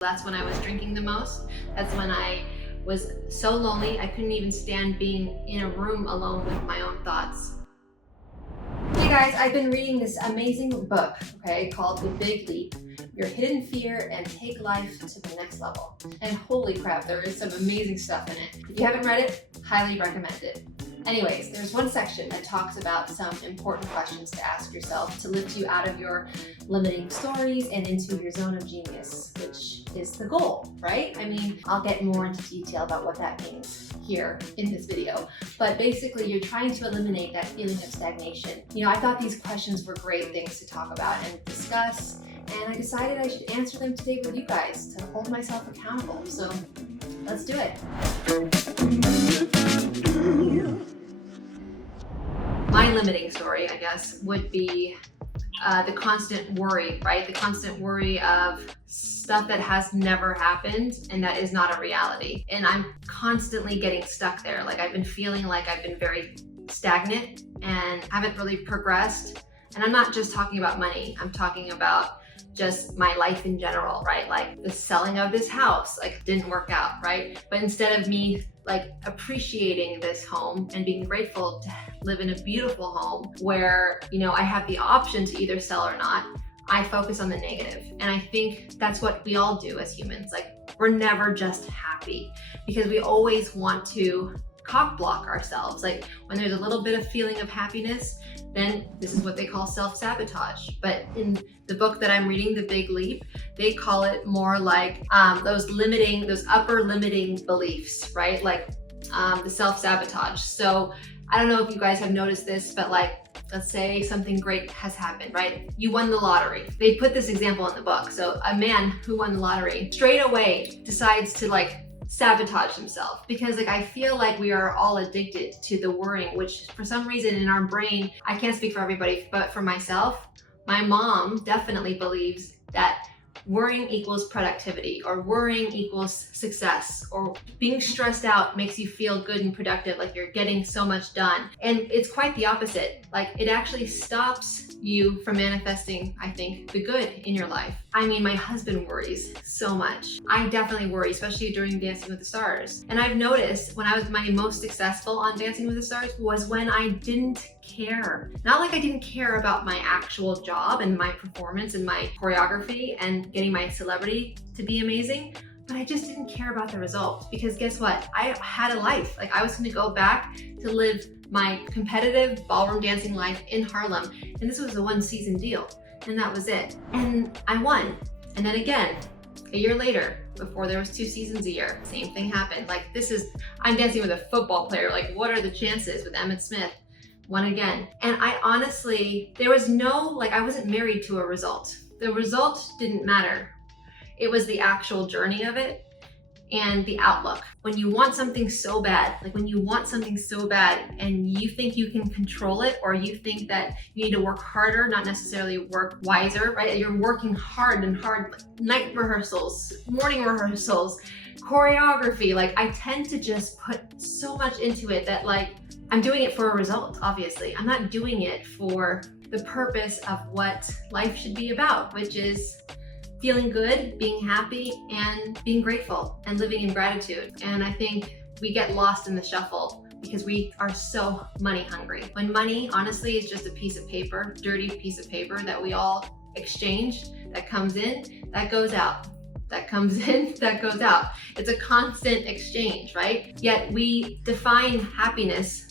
That's when I was drinking the most. That's when I was so lonely, I couldn't even stand being in a room alone with my own thoughts. Hey guys, I've been reading this amazing book, called The Big Leap, Your Hidden Fear and Take Life to the Next Level. And holy crap, there is some amazing stuff in it. If you haven't read it, highly recommend it. Anyways, there's one section that talks about some important questions to ask yourself to lift you out of your limiting stories and into your zone of genius, which is the goal, right? I mean, I'll get more into detail about what that means here in this video, but basically you're trying to eliminate that feeling of stagnation. You know, I thought these questions were great things to talk about and discuss, and I decided I should answer them today with you guys to hold myself accountable. So let's do it. My limiting story, I guess, would be the constant worry, right? The constant worry of stuff that has never happened and that is not a reality. And I'm constantly getting stuck there. Like I've been feeling like I've been very stagnant and haven't really progressed. And I'm not just talking about money. I'm talking about just my life in general, right? Like the selling of this house, like didn't work out, right? But instead of me like appreciating this home and being grateful to live in a beautiful home where, you know, I have the option to either sell or not, I focus on the negative. And I think that's what we all do as humans. Like we're never just happy because we always want to cock block ourselves. Like when there's a little bit of feeling of happiness, then this is what they call self-sabotage. But in the book that I'm reading, The Big Leap, they call it more like those upper limiting beliefs, right? Like the self-sabotage. So I don't know if you guys have noticed this, but like, let's say something great has happened, right? You won the lottery. They put this example in the book. So a man who won the lottery straight away decides to like sabotage himself because like I feel like we are all addicted to the worrying, which for some reason in our brain, I can't speak for everybody, but for myself, my mom definitely believes that worrying equals productivity or worrying equals success or being stressed out makes you feel good and productive, like you're getting so much done. And it's quite the opposite. Like it actually stops you from manifesting, I think, the good in your life. I mean, my husband worries so much. I definitely worry, especially during Dancing with the Stars. And I've noticed when I was my most successful on Dancing with the Stars was when I didn't care. Not like I didn't care about my actual job and my performance and my choreography and getting my celebrity to be amazing, but I just didn't care about the results because guess what? I had a life. Like I was gonna go back to live my competitive ballroom dancing life in Harlem. And this was a 1-season deal. And that was it. And I won. And then again, a year later, before there was 2 seasons a year, same thing happened. Like I'm dancing with a football player. Like what are the chances with Emmett Smith? Won again. And I honestly, there was I wasn't married to a result. The result didn't matter. It was the actual journey of it and the outlook. When you want something so bad, and you think you can control it, or you think that you need to work harder, not necessarily work wiser, right? You're working hard, like night rehearsals, morning rehearsals, choreography. Like I tend to just put so much into it that like, I'm doing it for a result, obviously. I'm not doing it for the purpose of what life should be about, which is feeling good, being happy, and being grateful and living in gratitude. And I think we get lost in the shuffle because we are so money hungry. When money, honestly, is just a piece of paper, dirty piece of paper that we all exchange, that comes in, that goes out. That comes in, that goes out. It's a constant exchange, right? Yet we define happiness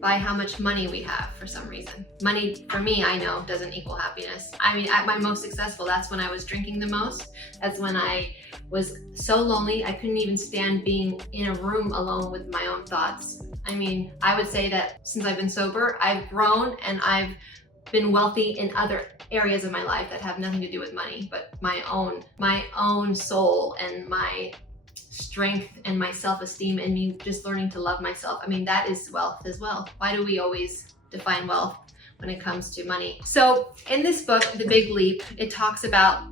by how much money we have for some reason. Money, for me, I know, doesn't equal happiness. I mean, at my most successful, that's when I was drinking the most. That's when I was so lonely, I couldn't even stand being in a room alone with my own thoughts. I mean, I would say that since I've been sober, I've grown and I've been wealthy in other areas of my life that have nothing to do with money, but my own soul and my strength and my self-esteem and me just learning to love myself. I mean, that is wealth as well. Why do we always define wealth when it comes to money? So in this book, The Big Leap, it talks about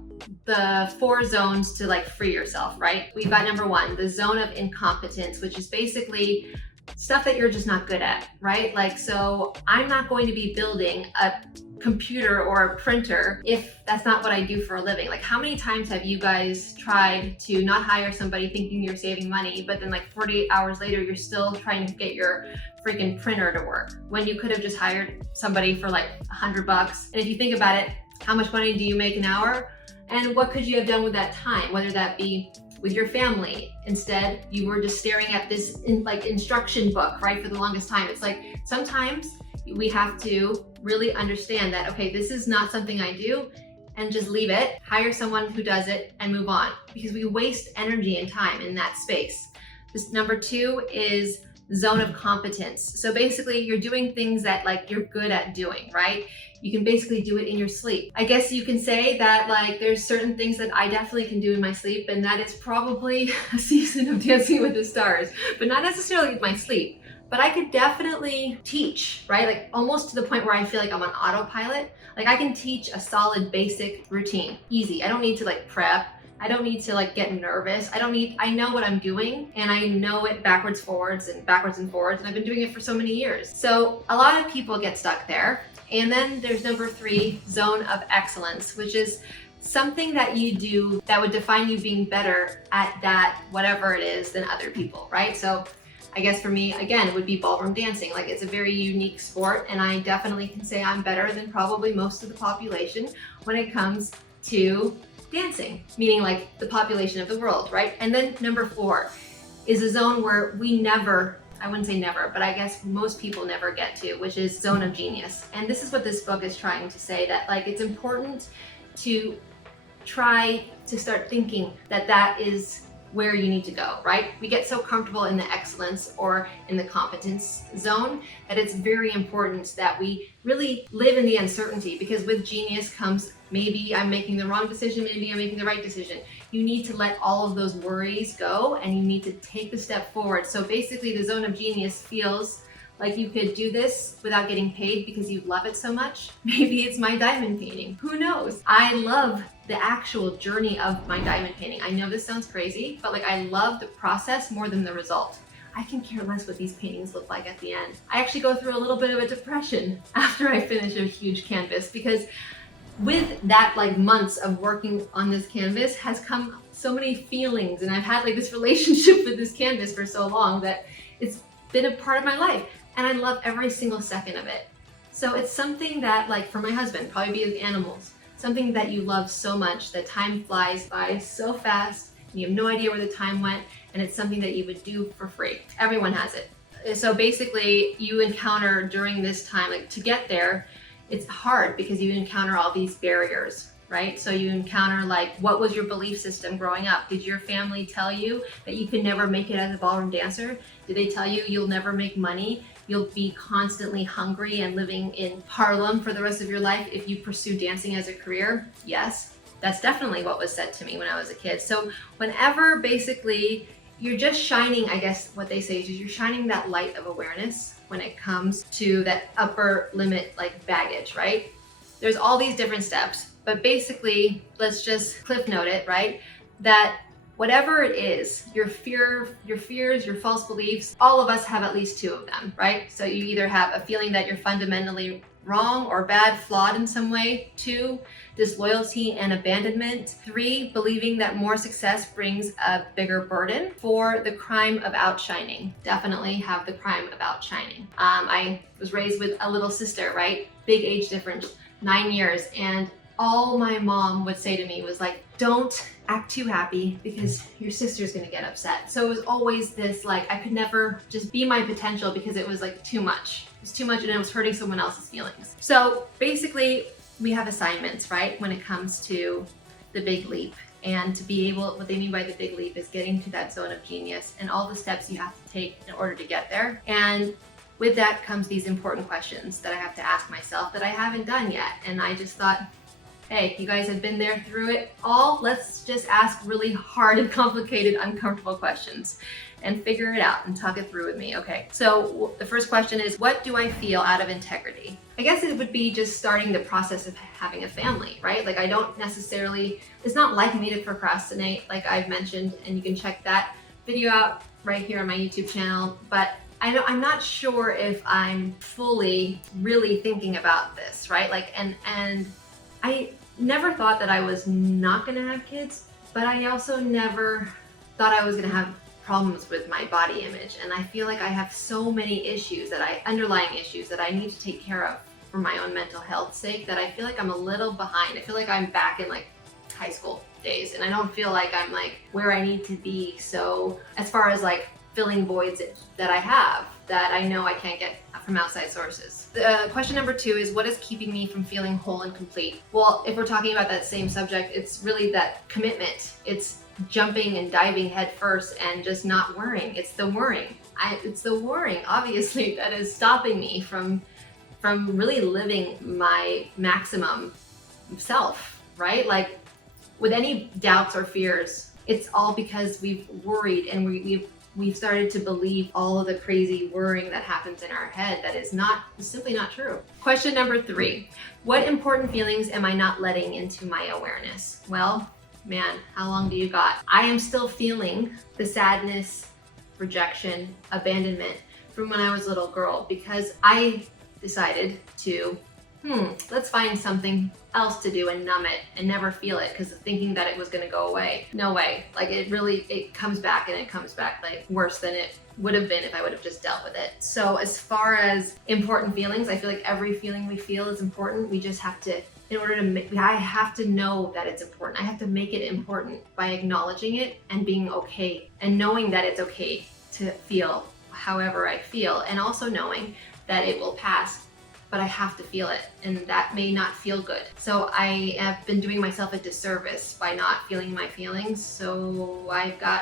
the 4 zones to like free yourself, right? We've got number 1, the zone of incompetence, which is basically stuff that you're just not good at, right? Like, so I'm not going to be building a computer or a printer if that's not what I do for a living. Like, how many times have you guys tried to not hire somebody thinking you're saving money, but then like 48 hours later, you're still trying to get your freaking printer to work when you could have just hired somebody for like $100? And if you think about it, how much money do you make an hour? And what could you have done with that time? Whether that be with your family. Instead, you were just staring at this instruction book, right? For the longest time. It's like, sometimes we have to really understand that, okay, this is not something I do, and just leave it, hire someone who does it, and move on, because we waste energy and time in that space. This number 2 is zone of competence. So basically you're doing things that like you're good at doing, right? You can basically do it in your sleep. I guess you can say that like there's certain things that I definitely can do in my sleep, and that is probably a season of Dancing with the Stars, but not necessarily in my sleep. But I could definitely teach, right? Like almost to the point where I feel like I'm on autopilot. Like I can teach a solid basic routine, easy. I don't need to like prep. I don't need to like get nervous. I know what I'm doing, and I know it backwards, forwards, and I've been doing it for so many years. So a lot of people get stuck there. And then there's number 3, zone of excellence, which is something that you do that would define you being better at that, whatever it is, than other people, right? So I guess for me, again, it would be ballroom dancing. Like it's a very unique sport, and I definitely can say I'm better than probably most of the population when it comes to dancing, meaning like the population of the world, right? And then number 4 is a zone where I wouldn't say never, but I guess most people never get to, which is zone of genius. And this is what this book is trying to say, that like it's important to try to start thinking that that is where you need to go, right? We get so comfortable in the excellence or in the competence zone that it's very important that we really live in the uncertainty, because with genius comes maybe I'm making the wrong decision, maybe I'm making the right decision. You need to let all of those worries go, and you need to take the step forward. So basically the zone of genius feels like you could do this without getting paid because you love it so much. Maybe it's my diamond painting, who knows? I love the actual journey of my diamond painting. I know this sounds crazy, but like I love the process more than the result. I can care less what these paintings look like at the end. I actually go through a little bit of a depression after I finish a huge canvas, because with that like months of working on this canvas has come so many feelings, and I've had like this relationship with this canvas for so long that it's been a part of my life, and I love every single second of it. So it's something that, like for my husband, probably be with animals, something that you love so much that time flies by so fast and you have no idea where the time went, and it's something that you would do for free. Everyone has it. So basically you encounter during this time, like to get there, it's hard because you encounter all these barriers, right? So you encounter like, what was your belief system growing up? Did your family tell you that you could never make it as a ballroom dancer? Did they tell you you'll never make money? You'll be constantly hungry and living in Harlem for the rest of your life if you pursue dancing as a career? Yes, that's definitely what was said to me when I was a kid. So whenever basically you're just shining, I guess what they say is you're shining that light of awareness when it comes to that upper limit like baggage, right? There's all these different steps, but basically let's just cliff note it, right? That whatever it is, your fears, your false beliefs, all of us have at least 2 of them, right? So you either have a feeling that you're fundamentally wrong or bad, flawed in some way. 2, disloyalty and abandonment. 3, believing that more success brings a bigger burden. 4, the crime of outshining. Definitely have the crime of outshining. I was raised with a little sister, right? Big age difference, 9 years. And all my mom would say to me was like, don't act too happy because your sister's gonna get upset. So it was always this like, I could never just be my potential because it was like too much. It was too much and it was hurting someone else's feelings. So basically we have assignments, right? When it comes to the big leap, and to be able, what they mean by the big leap is getting to that zone of genius and all the steps you have to take in order to get there. And with that comes these important questions that I have to ask myself that I haven't done yet. And I just thought, hey, you guys have been there through it all. Let's just ask really hard and complicated, uncomfortable questions and figure it out and talk it through with me. Okay, so the first question is, what do I feel out of integrity? I guess it would be just starting the process of having a family, right? Like I don't necessarily, it's not like me to procrastinate, like I've mentioned, and you can check that video out right here on my YouTube channel. But I'm not sure if I'm fully really thinking about this, right? Like, and I never thought that I was not gonna have kids, but I also never thought I was gonna have problems with my body image. And I feel like I have so many issues underlying issues that I need to take care of for my own mental health's sake, that I feel like I'm a little behind. I feel like I'm back in like high school days, and I don't feel like I'm like where I need to be. So as far as like filling voids that I have that I know I can't get from outside sources. Question number 2 is, what is keeping me from feeling whole and complete? Well, if we're talking about that same subject, it's really that commitment. It's jumping and diving head first and just not worrying. It's the worrying. It's the worrying, obviously, that is stopping me from really living my maximum self, right? Like with any doubts or fears, it's all because we've worried and we've started to believe all of the crazy worrying that happens in our head that is simply not true. Question number 3, what important feelings am I not letting into my awareness? Well, man, how long do you got? I am still feeling the sadness, rejection, abandonment from when I was a little girl, because I decided to, let's find something else to do and numb it and never feel it, because thinking that it was going to go away. No way. Like it comes back, and it comes back like worse than it would have been if I would have just dealt with it. So as far as important feelings, I feel like every feeling we feel is important. We just have to, I have to know that it's important. I have to make it important by acknowledging it and being okay, and knowing that it's okay to feel however I feel, and also knowing that it will pass, but I have to feel it, and that may not feel good. So I have been doing myself a disservice by not feeling my feelings. So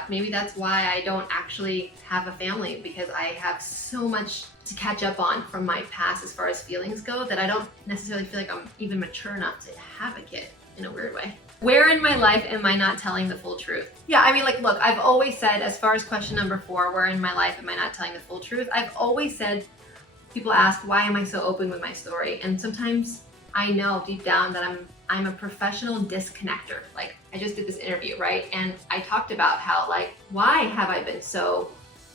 maybe that's why I don't actually have a family, because I have so much to catch up on from my past as far as feelings go, that I don't necessarily feel like I'm even mature enough to have a kid, in a weird way. Where in my life am I not telling the full truth? Yeah, I mean, like, look, I've always said, as far as question number 4, where in my life am I not telling the full truth? I've always said, people ask, why am I so open with my story? And sometimes I know deep down that I'm a professional disconnector. Like, I just did this interview, right? And I talked about how, like, why have I been so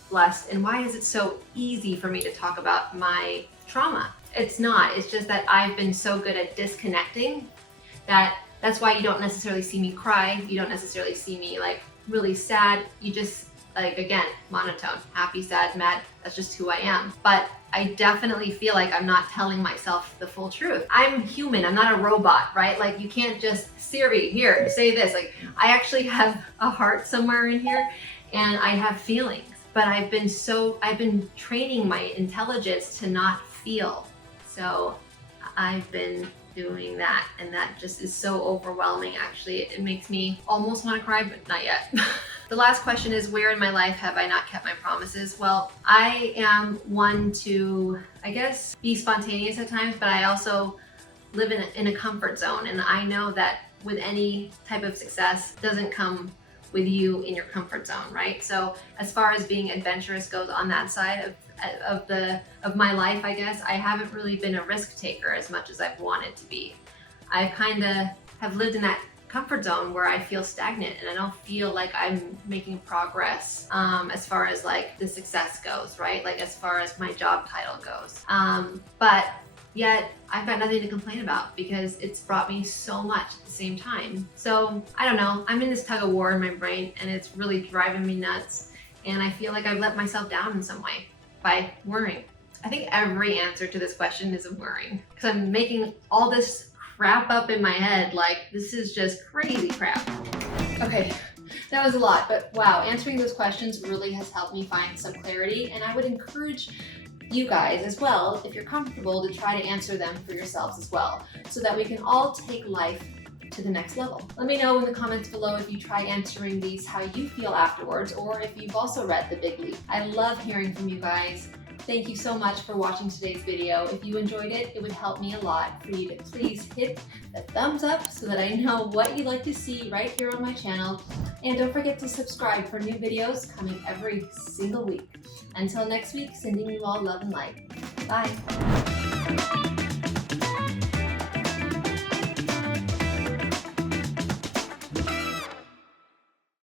blessed, and why is it so easy for me to talk about my trauma? It's not. It's just that I've been so good at disconnecting that's why you don't necessarily see me cry. You don't necessarily see me like really sad. You just, like, again, monotone, happy, sad, mad. That's just who I am. But I definitely feel like I'm not telling myself the full truth. I'm human. I'm not a robot, right? Like, you can't just, Siri, here, say this. Like, I actually have a heart somewhere in here, and I have feelings. But I've been training my intelligence to not feel. So I've been doing that, and that just is so overwhelming. Actually, it makes me almost want to cry, but not yet. The last question is, where in my life have I not kept my promises? Well, I am one to, I guess, be spontaneous at times, but I also live in a comfort zone, and I know that with any type of success, doesn't come with you in your comfort zone, right? So as far as being adventurous goes on that side of my life, I guess, I haven't really been a risk taker as much as I've wanted to be. I kind of have lived in that comfort zone where I feel stagnant, and I don't feel like I'm making progress as far as like the success goes, right? Like as far as my job title goes. But yet I've got nothing to complain about, because it's brought me so much at the same time. So I don't know, I'm in this tug of war in my brain, and it's really driving me nuts. And I feel like I've let myself down in some way by worrying. I think every answer to this question is worrying, because I'm making all this crap up in my head. Like, this is just crazy crap. Okay, that was a lot, but wow, answering those questions really has helped me find some clarity, and I would encourage you guys as well, if you're comfortable, to try to answer them for yourselves as well, so that we can all take life to the next level. Let me know in the comments below if you try answering these, how you feel afterwards, or if you've also read The Big Leap. I love hearing from you guys. Thank you so much for watching today's video. If you enjoyed it, it would help me a lot for you to please hit the thumbs up so that I know what you'd like to see right here on my channel. And don't forget to subscribe for new videos coming every single week. Until next week, sending you all love and light. Bye.